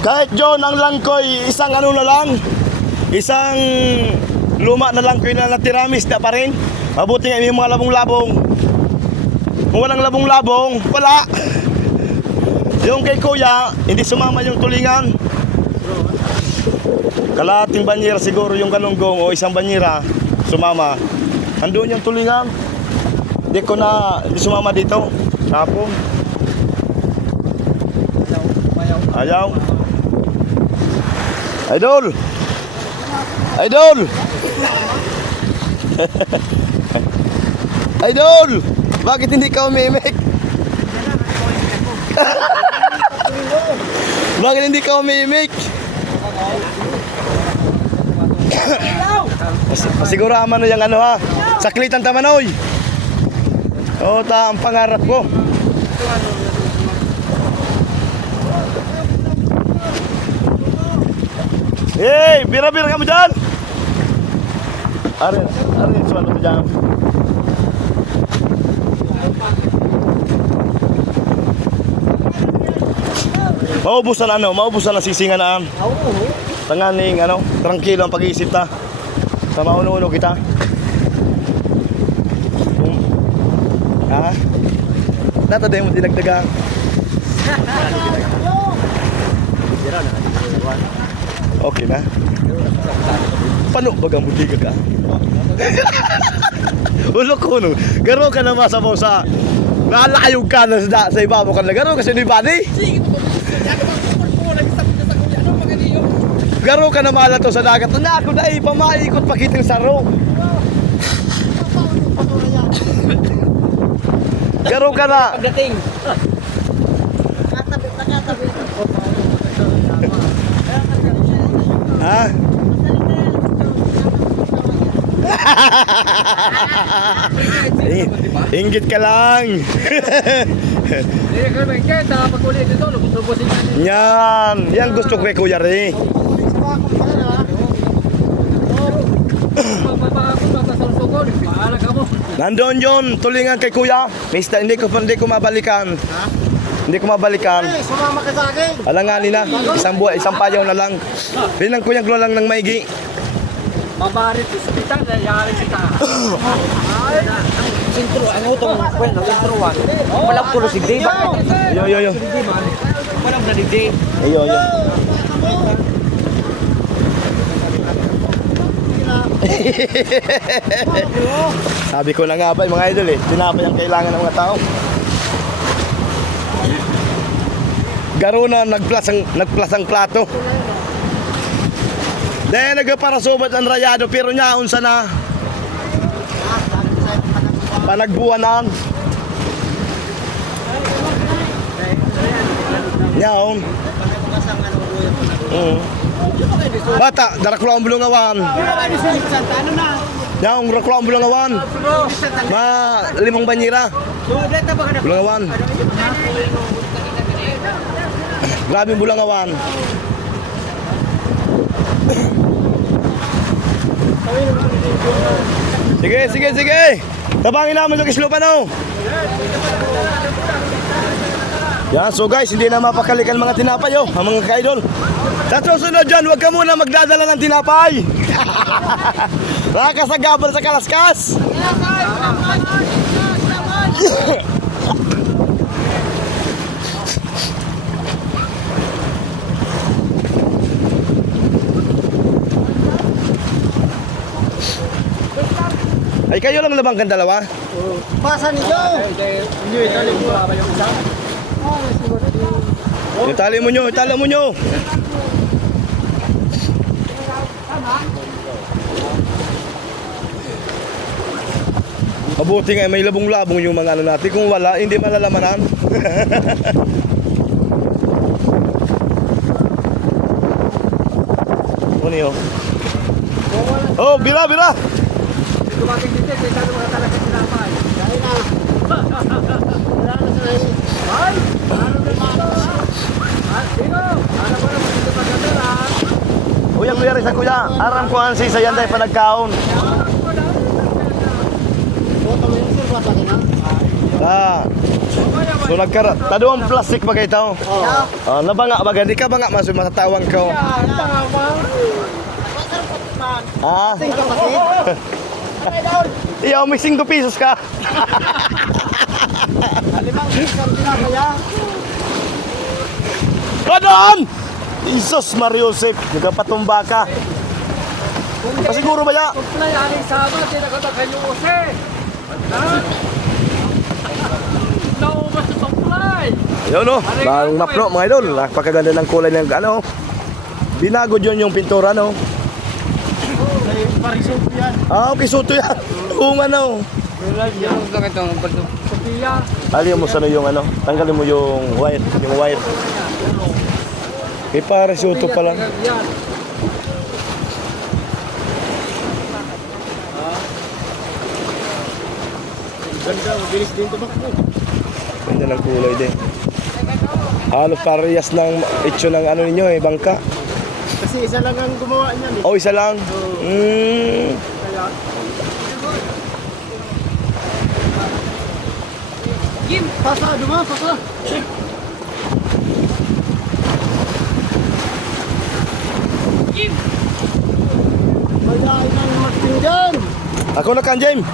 Kahit John, ang langkoy, isang ano na lang, isang luma na langkoy na natiramis na pa rin. Mabuti nga may mga labong-labong. Kung walang labong-labong, wala. Yung kay kuya, hindi sumama yung tulingan. Kalahating banyera siguro yung galunggong o isang banyera sumama. Andun yung tulingan. Hindi sumama dito. Tapon. Ayaw. Idol! Idol! Idol! Bakit hindi ka umimik? Bakit hindi ka umimik? Pasigurahan mo yung ano ha. Saklitan tamanoy. Oo, ang pangarap ko. Hey, bira-bira kamu dyan. Arin, suwalo mo dyan. Maubusan na sisingan na. Tanganing tranquilo ang pag-iisip ta. Sa mauno-uno kita. Ha? Nataday mo dinagdagang. Okay na. Paano bagang budiga ka? Ulo ko no. Garo ka na masabaw sa nalayog ka na sa ibabaw ka na. Garo kasi ni body. Garo ka na malato sa dagat. Na ako na pamaikot pakiting saro. Garo ka na. Pagdating. Ha? Inggit ka lang. Yan gusto ko kay Kuya Ray. Nandoon yun, tulingan kay Kuya. Mista, hindi ko mabalikan. Hindi ko mabalikan. Sumama ka sa akin. Alanganin na, isang payaw na lang. Bilang Kuya Glo lang ng maigi. Mabarit sa kita, nangyari kita. Sintro, ano itong kwento, sintroan. Walang puro sigdi. Yo. Walang na digdi. Yo. Sabi ko na nga ba mga idol tinapay ang kailangan ng mga tao. Garo na nagplas ang plato. Dahil nagparasubat ang rayado pero nyaon sa na panagbuwanan. Nyaon. Bata, daraklo ang bulungawan. Nyaon, daraklo ang bulungawan. Limang banyera. Bulungawan. Grabing bulangawan. Sige. Tabangin namin yung islupan o. Yan, so guys, hindi na mapakalikan mga tinapay ang mga ka-idol. Sa susunod dyan, huwag ka muna magdadala ng tinapay. Nakakasagabal sa kalaskas. Ay, kayo lang labang dalawa? Pasa niyo. Itali mo nyo. Mabuti nga may labong-labong yung mga ano natin. Kung wala, hindi malalamanan. Ano niyo? Oh, bira! Tumating dito, kaya mga talaga sinapay. Dahil na. Wala na sa rin. Ay! Ano na dito? Sino? Ano ba naman dito pagkatala? Kuya rin sa kuya. Aram ko ang sisa yan dahil panagkaon. Ah. So nagkara, taduang plastic ba kayo ito? Nabanga ba? Di ka banga mas matatawang ko. Ah. Iyo, may 5 pesos ka. Kadaan! Isos Mariusip, nagpatumba ka. Pasiguro ba ya? Supply, aling sama, tinakatakan yung ose. Naubos sa supply. Ayun no, bang mapno mga idol. Napakaganda ng kulay ng ano. Binagod yun yung pintura no. Okay, suto yan. Kung ano. Sophia. Aliyo mo sana yung ano, tanggalin mo yung wire. Eh para suto pa lang. Yan. Ganda, mabilis din tumakbo. Ganda ng kulay din. Halos parehas ng itsyo ng ano ninyo eh, bangka. Kasi isa lang ang gumawa niyan eh. Oh, isa lang. Kaya, Kim, pasa, duma, pasa. Kim! Mayain ang magpinggan. Ako na kan, James.